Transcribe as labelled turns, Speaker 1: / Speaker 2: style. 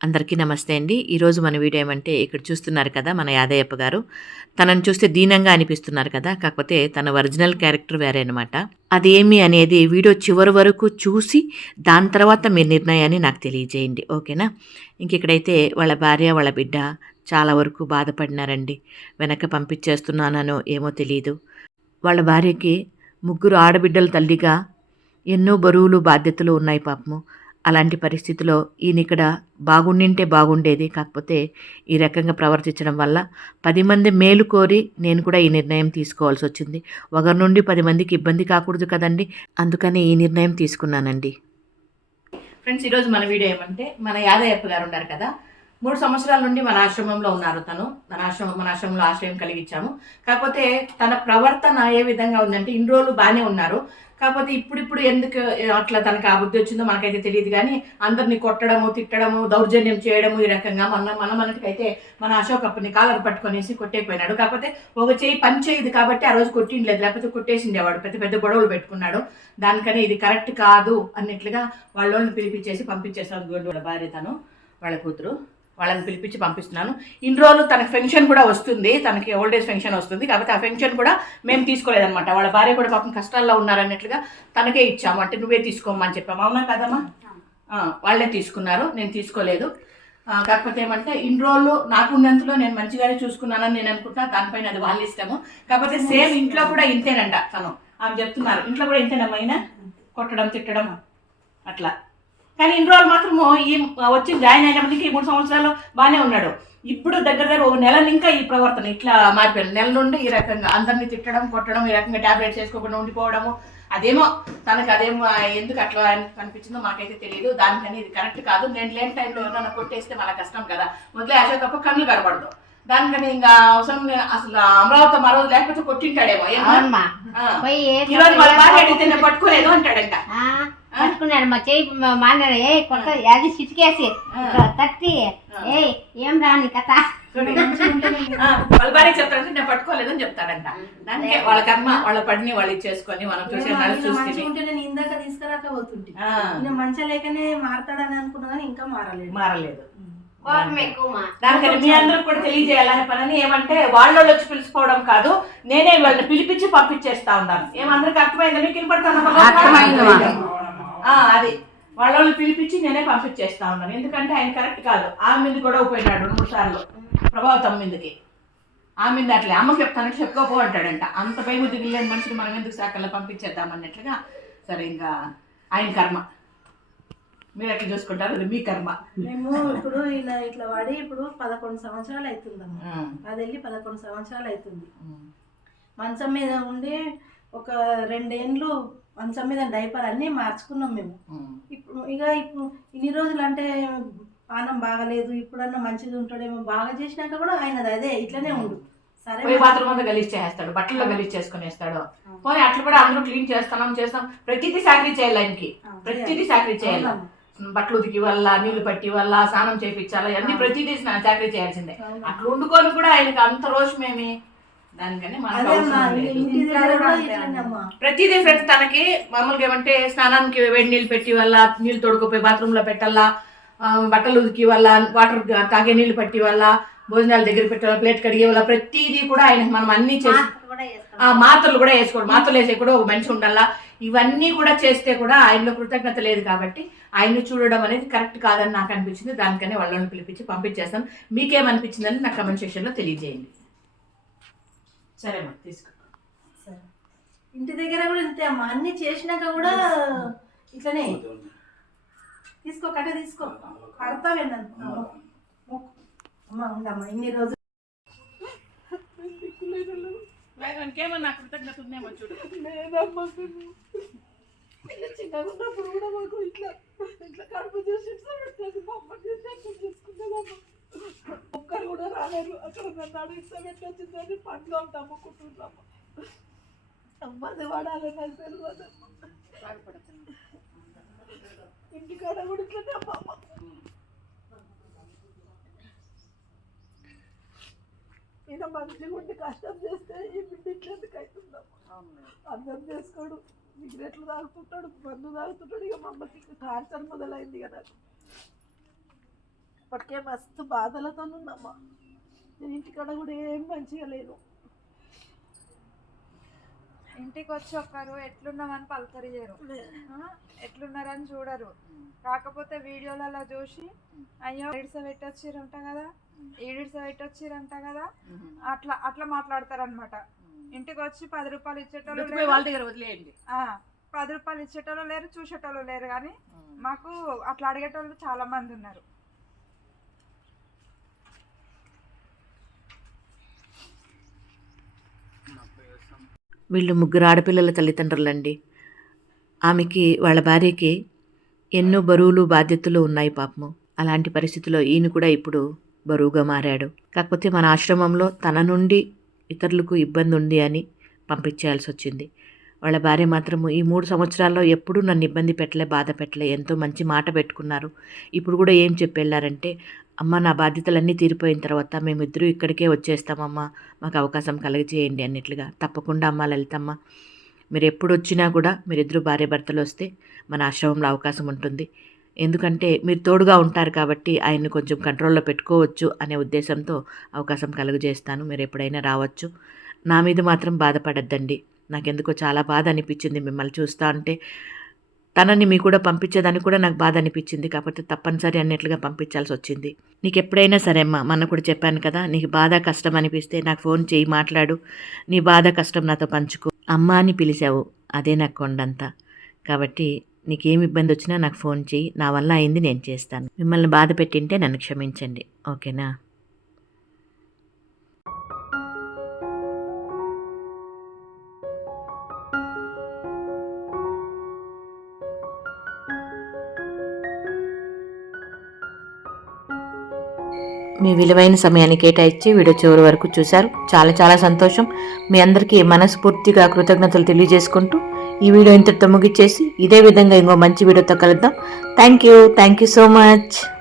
Speaker 1: అందరికీ నమస్తే అండి. ఈరోజు మన వీడియో ఏమంటే ఇక్కడ చూస్తున్నారు కదా మన యాదయ్యప్ప గారు. తనను చూస్తే దీనంగా అనిపిస్తున్నారు కదా. కాకపోతే తన ఒరిజినల్ క్యారెక్టర్ వేరే అనమాట అదేమి అనేది వీడియో చివరి వరకు చూసి దాని తర్వాత మీ నిర్ణయాన్ని నాకు తెలియజేయండి. ఓకేనా? ఇంక ఇక్కడైతే వాళ్ళ భార్య వాళ్ళ బిడ్డ చాలా వరకు బాధపడినారండి. వెనక పంపించేస్తున్నానో ఏమో తెలియదు వాళ్ళ భార్యకి ముగ్గురు ఆడబిడ్డల తల్లిగా ఎన్నో బరువులు బాధ్యతలు ఉన్నాయి పాపము. అలాంటి పరిస్థితిలో ఈయన ఇక్కడ బాగుండింటే బాగుండేది. కాకపోతే ఈ రకంగా ప్రవర్తించడం వల్ల పది మంది మేలు కోరి నేను కూడా ఈ నిర్ణయం తీసుకోవాల్సి వచ్చింది. ఒకరి నుండి పది మందికి ఇబ్బంది కాకూడదు కదండి. అందుకని ఈ నిర్ణయం తీసుకున్నానండి. ఫ్రెండ్స్ ఈరోజు మన వీడియో ఏమంటే మన యాదయ్యప్ప గారు ఉన్నారు కదా. మూడు సంవత్సరాల నుండి మన ఆశ్రమంలో ఉన్నారు తను. మన ఆశ్రమం మన ఆశ్రమంలో ఆశ్రయం కలిగించాము కాకపోతే తన ప్రవర్తన ఏ విధంగా ఉందంటే ఇన్ని రోజులు బాగానే ఉన్నారు. కాకపోతే ఇప్పుడిప్పుడు ఎందుకు అట్లా తనకు ఆ బుద్ధి వచ్చిందో మనకైతే తెలియదు కానీ అందరిని కొట్టడము తిట్టడము దౌర్జన్యం చేయడము ఈ రకంగా మన మన మనకైతే మన అశోక్ అప్పని కాలర్ పట్టుకొనేసి కొట్టేపోయినాడు. కాకపోతే ఒక చేయి పని చేయదు కాబట్టి ఆ రోజు కొట్టిండలేదు. లేకపోతే కొట్టేసిండేవాడు పెద్ద పెద్ద గొడవలు పెట్టుకున్నాడు. దానికనే ఇది కరెక్ట్ కాదు అన్నట్లుగా వాళ్ళని పిలిపించేసి పంపించేసాడు వాళ్ళ భార్య తను వాళ్ళ కూతురు. వాళ్ళని పిలిపించి పంపిస్తున్నాను. ఇన్ని రోజులు తనకి ఫెన్షన్ కూడా వస్తుంది. తనకి ఓల్డ్ ఏజ్ ఫెన్షన్ వస్తుంది. కాబట్టి ఆ ఫెన్షన్ కూడా మేము తీసుకోలేదన్నమాట. వాళ్ళ భార్య కూడా పాపం కష్టాల్లో ఉన్నారన్నట్లుగా తనకే ఇచ్చాము. అంటే నువ్వే తీసుకోమని చెప్పాము. అవునా కదమ్మా? వాళ్ళే తీసుకున్నారు. నేను తీసుకోలేదు. కాకపోతే ఏమంటే ఇన్ని రోజులు నాకు ఉన్నంతలో నేను మంచిగానే చూసుకున్నానని నేను అనుకుంటా దానిపైన అది వాళ్ళ ఇష్టము. కాకపోతే సేమ్ ఇంట్లో కూడా ఇంతేనంట తను. ఆమె చెప్తున్నారు. ఇంట్లో కూడా ఇంతేనమ్మా అయినా కొట్టడం తిట్టడం అట్లా. కానీ ఇన్ని రోజులు మాత్రము ఈ వచ్చి జాయిన్ అయినప్పటికీ ఈ మూడు సంవత్సరాలు బాగానే ఉన్నాడు. ఇప్పుడు దగ్గర దగ్గర ఒక నెల ఇంకా ఈ ప్రవర్తన ఇట్లా మారిపోయింది. నెల నుండి ఈ రకంగా అందరినీ తిట్టడం కొట్టడం ఈ రకంగా టాబ్లెట్స్ వేసుకోకుండా ఉండిపోవడము అదేమో తనకు అదేమో ఎందుకు అట్లా కనిపించిందో మాకైతే తెలియదు. దానికని ఇది కరెక్ట్ కాదు. నేను లేని టైంలో ఎవరైనా కొట్టేస్తే మళ్ళీ కష్టం కదా. మొదలే అశోక్ అప్ప కళ్ళు కనబడదు. దానికని ఇంకా అవసరం. అసలు అమరావతి మరో లేకపోతే కొట్టింటాడేమో. ఏమ్మా?
Speaker 2: అవునమ్మా.
Speaker 1: ఆ.
Speaker 2: పోయి ఏ
Speaker 1: ఈ రోజు వాళ్ళ భార్య అడిగితే నేను పట్టుకోలేదు అంటాడంట.
Speaker 2: పట్టుకున్నాడు మా చేయి మాన్నాడు ఏ కొత్త అది చిటికేసి. తట్టి. ఏ ఏం రాని కథ?
Speaker 1: వాళ్ళ భార్య చెప్తాడంటే నేను పట్టుకోలేదు అని చెప్తాడంట దానికే వాళ్ళ కర్మ వాళ్ళ పడిని వాళ్ళు ఇచ్చేసుకొని మనం చూసే చూస్తే
Speaker 3: ఉంటే నేను ఇందాక తీసుకురాక పోతుంటే
Speaker 1: ఆ,
Speaker 3: నేను మంచిగా లేకనే మారతాడని అనుకున్నా కానీ ఇంకా మారలేదు.
Speaker 1: మారలేదు. దానికని మీ అందరికి కూడా తెలియజేయాలనే పని ఏమంటే వాళ్ళు వచ్చి పిలుచుకోవడం కాదు నేనే వాళ్ళని పిలిపించి పంపించేస్తా ఉన్నాను. ఏమందరికి అర్థమైందా? మీకు వినపడుతున్నా ఆ, అది. వాళ్ళని పిలిపించి నేనే పంపించేస్తా ఉన్నాను. ఎందుకంటే ఆయన కరెక్ట్ కాదు. ఆమె మీద గొడవ పోయినాడు రెండు మూడు సార్లు. ప్రభావతం మీదకి. ఆమె మీద అట్లే. అమ్మకి చెప్తానంటే చెప్పుకోపో అంటాడంట. అంత పై బుద్ధి లేని మనిషిని మనం ఎందుకు శాఖల్లో పంపించేద్దాం అన్నట్లుగా. సరే ఇంకా ఆయన కర్మ. మీరు ఎట్లా చూసుకుంటారు? అది మీ కర్మ.
Speaker 3: మేము ఇప్పుడు ఇలా ఇట్లా వాడి ఇప్పుడు పదకొండు సంవత్సరాలు అవుతుందమ్మా. అది వెళ్ళి పదకొండు సంవత్సరాలు అవుతుంది. మంచం మీద ఉండి ఒక రెండేండ్లు మంచం మీద డైపర్ అన్నీ మార్చుకున్నాం మేము. ఇప్పుడు ఇక ఇప్పుడు ఇన్ని రోజులు అంటే పానం బాగలేదు ఇప్పుడన్నా మంచిగా ఉంటాడేమో బాగా చేసినాక కూడా ఆయనది అదే ఇట్లనే ఉండు. సరే
Speaker 1: పోయి బాత్రూమ్ అంతా గలీజ్ చేస్తాడు బట్టల్లో గలీజ్ చేసుకునేస్తాడు. పోయి అట్లా కూడా అందరూ క్లీన్ చేస్తాం చేస్తాం. ప్రతిదీ సాకరీ చేయాలి ఆయనకి. ప్రతిదీ సాకరీ చేయాలి. బట్టలు ఉతికి వల్ల నీళ్ళు పట్టి వల్ల స్నానం చేయించాలి అన్ని ప్రతిదీ చాకరీ చేయాల్సిందే. అట్లా వండుకొని కూడా ఆయనకి అంత రోషమేమి ప్రతిదీ ఫ్రెండ్స్ తనకి మామూలుగా ఏమంటే స్నానానికి వేడి నీళ్ళు పెట్టి వల్ల నీళ్ళు తోడుకుపోయి బాత్రూమ్లో పెట్టాలా బట్టలు ఉతికి వల్ల వాటర్ తాగే నీళ్ళు పట్టి వల్ల భోజనాలు దగ్గర పెట్టాల ప్లేట్ కడిగే వల్ల ప్రతిదీ కూడా ఆయన మనం అన్ని చేసి మాత్రలు కూడా వేసుకోడు మాత్రలు వేసే కూడా ఒక మనిషి ఉండాలా. ఇవన్నీ కూడా చేస్తే కూడా ఆయనలో కృతజ్ఞత లేదు కాబట్టి ఆయన్ని చూడడం అనేది కరెక్ట్ కాదని నాకు అనిపించింది. దానికనే వాళ్ళని పిలిపించి పంపించేస్తాను. మీకేమనిపించిందని నాకు కమెంట్ సెక్షన్లో తెలియజేయండి. సరేమ్మా తీసుకో.
Speaker 3: సరే. ఇంటి దగ్గర కూడా ఇంతే అమ్మా అన్ని చేసినాక కూడా ఇట్లనే. తీసుకో కట్ట తీసుకో. పడతావేండి అమ్మా ఉండమ్మా ఇన్ని రోజులు.
Speaker 1: ఇంకేమన్నా కృతజ్ఞత ఉందేమో చూడు.
Speaker 3: చిన్నగా ఉన్నప్పుడు కూడా మాకు ఇట్లా ఇట్లా కడుపు చేసి చేసి రాలేరు అక్కడ నన్ను అడిగితే పెట్టొచ్చిందని పండ్లు ఉంటాము అమ్ముకుంటున్నాము అమ్మది వాడాలని నాకు తెలియదమ్మా ఇంటికాడ కూడా ఇట్లనే అమ్మ అమ్మ. ఈయన మంచిగా ఉండి కష్టం చేస్తే ఈ బిడ్డ ఇట్లెందుకు అవుతుందమ్మా అర్థం చేసుకోడు. సిగరెట్లు తాగుతుంటాడు మందు తాగుతుంటాడు. ఇక మా అమ్మకి టార్చర్ మొదలైంది కదా. ఇప్పటికే మస్తు బాధలతో ఉన్నమ్మా నేను ఇంటికాడ కూడా ఏం మంచిగా లేను.
Speaker 4: ఇంటికి వచ్చి ఒక్కరు ఎట్లున్నామని పలకరియరు? ఎట్లున్నారని చూడరు. కాకపోతే వీడియోలలో చూసి అయ్యో ఈడిస పెట్టొచ్చిరంట కదా ఈడిస పెట్టొచ్చిరంట కదా అట్లా అట్లా మాట్లాడతారు అనమాట ఇంటికి వచ్చి పది రూపాయలు ఇచ్చేటోళ్ళు లేరు.
Speaker 1: వాళ్ళ దగ్గర వదిలేయండి.
Speaker 4: ఆ, పది రూపాయలు ఇచ్చేటోళ్ళు లేరు చూసేటోళ్ళు లేరు. కానీ మాకు అట్లా అడిగేటోళ్ళు చాలా మంది ఉన్నారు.
Speaker 5: వీళ్ళు ముగ్గురు ఆడపిల్లల తల్లిదండ్రులండి. ఆమెకి వాళ్ళ భార్యకి ఎన్నో బరువులు బాధ్యతలు ఉన్నాయి పాపము. అలాంటి పరిస్థితిలో ఈయన కూడా ఇప్పుడు బరువుగా మారాడు. కాకపోతే మన ఆశ్రమంలో తన నుండి ఇతరులకు ఇబ్బంది ఉంది అని పంపించేయాల్సి వచ్చింది. వాళ్ళ భార్య మాత్రము ఈ మూడు సంవత్సరాల్లో ఎప్పుడూ నన్ను ఇబ్బంది పెట్టలే బాధ పెట్టలే ఎంతో మంచి మాట పెట్టుకున్నారు. ఇప్పుడు కూడా ఏం చెప్పి వెళ్ళారంటే అమ్మ నా బాధ్యతలన్నీ తీరిపోయిన తర్వాత మేమిద్దరూ ఇక్కడికే వచ్చేస్తామమ్మా. మాకు అవకాశం కలిగజేయండి అన్నట్లుగా. తప్పకుండా అమ్మ లలితమ్మ. మీరు ఎప్పుడు వచ్చినా కూడా మీరిద్దరు భార్య భర్తలు వస్తే మన ఆశ్రమంలో అవకాశం ఉంటుంది. ఎందుకంటే మీరు తోడుగా ఉంటారు కాబట్టి ఆయన్ని కొంచెం కంట్రోల్లో పెట్టుకోవచ్చు అనే ఉద్దేశంతో అవకాశం కలుగజేస్తాను. మీరు ఎప్పుడైనా రావచ్చు. నా మీద మాత్రం బాధపడద్దండి. నాకెందుకో చాలా బాధ అనిపించింది మిమ్మల్ని చూస్తా ఉంటే. తనని మీ కూడా పంపించేదానికి కూడా నాకు బాధ అనిపించింది కాకపోతే తప్పనిసరి అన్నట్లుగా పంపించాల్సి వచ్చింది నీకు ఎప్పుడైనా సరే అమ్మా మన కూడా చెప్పాను కదా నీకు బాధ కష్టం అనిపిస్తే నాకు ఫోన్ చేయి మాట్లాడు. నీ బాధ కష్టం నాతో పంచుకో. అమ్మ అని పిలిచావు. అదే నాకు కొండంతా. కాబట్టి నీకేం ఇబ్బంది వచ్చినా నాకు ఫోన్ చేయి. నా వల్ల అయింది నేను చేస్తాను. మిమ్మల్ని బాధ పెట్టింటే నన్ను క్షమించండి. ఓకేనా? మీ విలువైన సమయాన్ని కేటాయించి వీడియో చివరి వరకు చూశారు. చాలా చాలా సంతోషం. మీ అందరికీ మనస్ఫూర్తిగా కృతజ్ఞతలు తెలియజేసుకుంటూ ఈ వీడియో ఇంతటితో ముగిచ్చేసి ఇదే విధంగా ఇంకో మంచి వీడియోతో కలుద్దాం. Thank you thank you so much